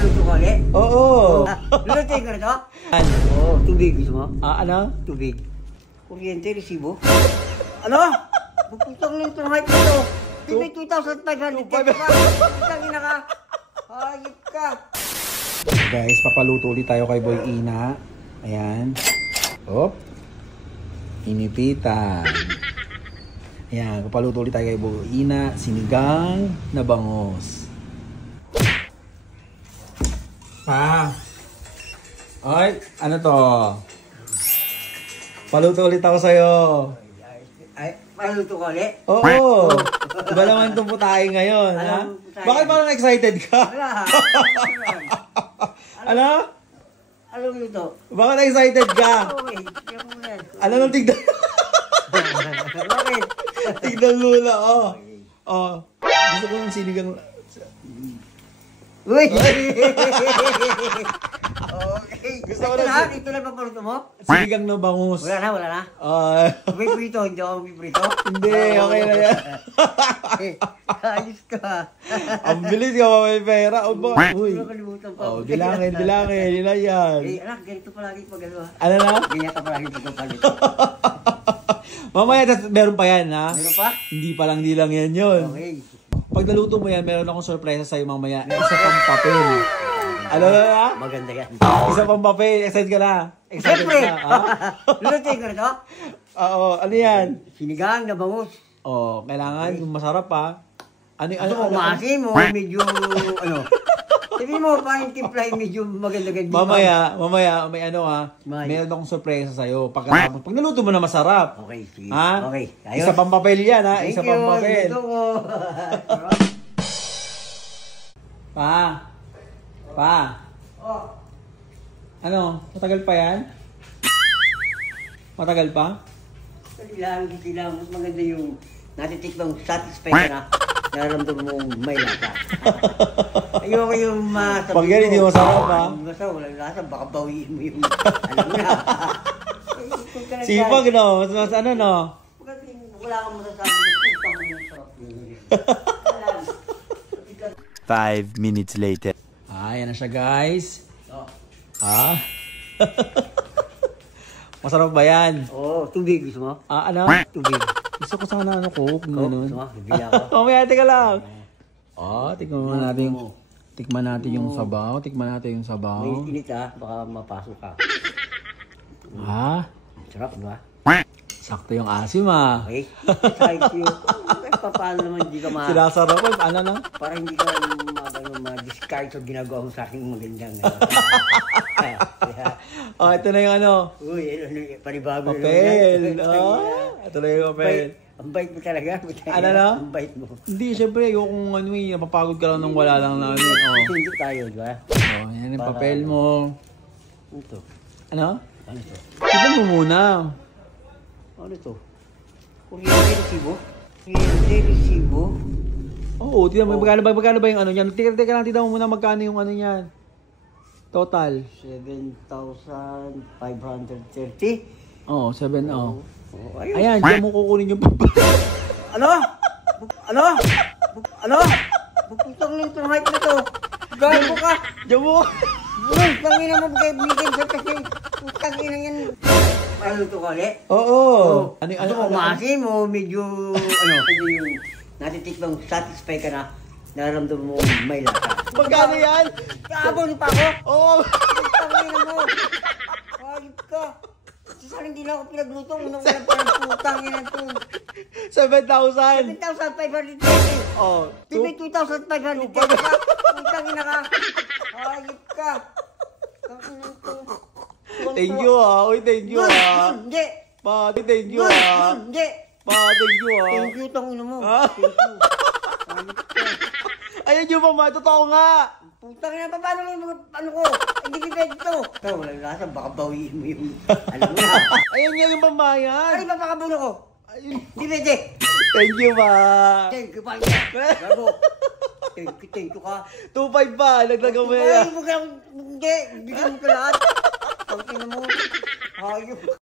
Maluto ka ulit? Oo. Lulutin ka na to? Ano? Oo, tubig gusto mo? Ano? Tubig. Kuryente, resibo. Ano? Bukutang lang ito ng hype nito. Tibay 2,500. Bukutang ina ka. Hayop ka. Guys, papaluto ulit tayo kay Boy Ina. Ayan. Hop. Inipitan. Ayan, papaluto ulit tayo kay Boy Ina. Sinigang na bangus. Ay, ano to? Paluto ulit ako sa'yo. Ay, maluto ka ulit? Oo. Iba naman itong putahe ngayon, ha? Bakit parang excited ka? Wala. Ano? Anong luto? Bakit excited ka? Okay, tiyan mo na. Ano nang tignan? Bakit? Tignan muna, oh. Oh. Gusto ko ng sinigang. Uy! Okay. Gusto ko Ito na na, ito na papaluto mo? Sinigang na bangus. Wala na. Ah, May prito, hindi ako may prito. hindi, okay na yan. Ayos ka. Ang bilis ka, may pera. O ba? Uy. Nakalimutan pa. Oh, bilangin. Yun na yan. Eh, anak, ganito palagi pag ano. Ano na? Ganyan ka palagi pag kapalit. Mamaya, meron pa yan, ha? Meron pa? Hindi lang yan yun. Okay. Pag naluto mo yan, meron akong surprise sa'yo mamaya. Isa pang papel. Ano na? Maganda yan. Isa pang papel. Excited ka na? Excited Siyempre! ka? Ha? Lulutin ka na to? Oo. Ano yan? Sinigang na bangus. Oh, kailangan yung masarap, ha? Ano? Gusto ko maasim mo, medyo ano. Sabi mo, parang timplahin medyo maganda-ganda. Mamaya, may ano, ha? Meron akong surprise sa'yo. Pag naluto mo na masarap. Okay, sige. Ha? Okay. Ayos. Isa pang papel yan, ha? Thank Isa pang you. papel. Gusto ko. Pa. Oh. Ano? Matagal pa yan? Matagal pa? Kailangan, mas maganda yung natitikbang satisfied ka na. Nararamdaman mong may lasa. Ayoko yung masabi Pag yan, hindi masarap, ha? Masarap, walang lasa, baka bawiin mo yung alam mo na. Sipag, no? Mas ano, no? Wala kang masasabi na putang mo yung sarap. 5 minutes later. Yan na siya, guys. Oh. Masarap ba yan? Oo, tubig gusto mo? Ano? Tubig. Gusto ko sana ano, Coke. Gusto mo? Bibili ako. Mamaya, teka lang. Tikman natin yung sabaw. May init baka mapasok ka. Sarap, di ba? Sakto yung asim, ha? Okay. Thank you. Paano naman hindi ka Sinasarapan, ano na? para hindi ka ma-discard sa ginagawa mo sa aking magandang. Ito na yung ano. Uy, panibago Papel. Ito na yung papel. Ang bait mo talaga. Ano na? Ang bait mo. Hindi, syempre, yung ano napapagod ka lang nung wala lang na ano. Hindi tayo, di ba? Yan yung papel mo. Ano to? Ano? Ano to? Tignan mo muna. Ano to? Kuryente resibo? Kuryente resibo? Oo, tignan mo. Magkano ba yung ano niyan? Teka lang, tignan mo muna magkano yung ano niyan. Total. 7,530? Oo, 7, Ayun. Ayan, diyan mo kukunin yung papel. Ano? Bukutang lang ito ng hype na to. Gago ka. Diyan mo. Uy, pangina mo kay Miguel sa kasi. Putang ina yan. Maluto ka ulit? Oo. Gusto ko maasim mo, medyo yung natitikbang satisfied ka na. Nararamdaman mo may lasa. Magkano yan? Kaabon pa ako? Oo. Putang ina mo. Hayop ka. Saan hindi na ako pinagluto? Unang-unang parang putang ina to. 7,000. 7,530. Oh. Tibay 2,530. Putang ina ka. Hayop ka. Thank you, Uy, thank you, Hindi. Pa, thank you, Hindi. Pa, thank you, Thank you, tangina mo. Ah. Thank you. Hayop ka. Ayan yung mama, totoo nga. Putang ina, paano mo yung ano ko? Hindi pwede ito. Ito, walang lasa, baka bawiin mo yung alam mo na. Ayan nga yung mama yan. Ay, papakabuno ko. Ayun. Hindi pwede. Thank you, pa. Thank you, pa. Gago. Thank you ka. 2.5 pa, naglaga mo yan. Ay, hindi. Bigyan mo ka lahat. Pagkina mo. Hayop.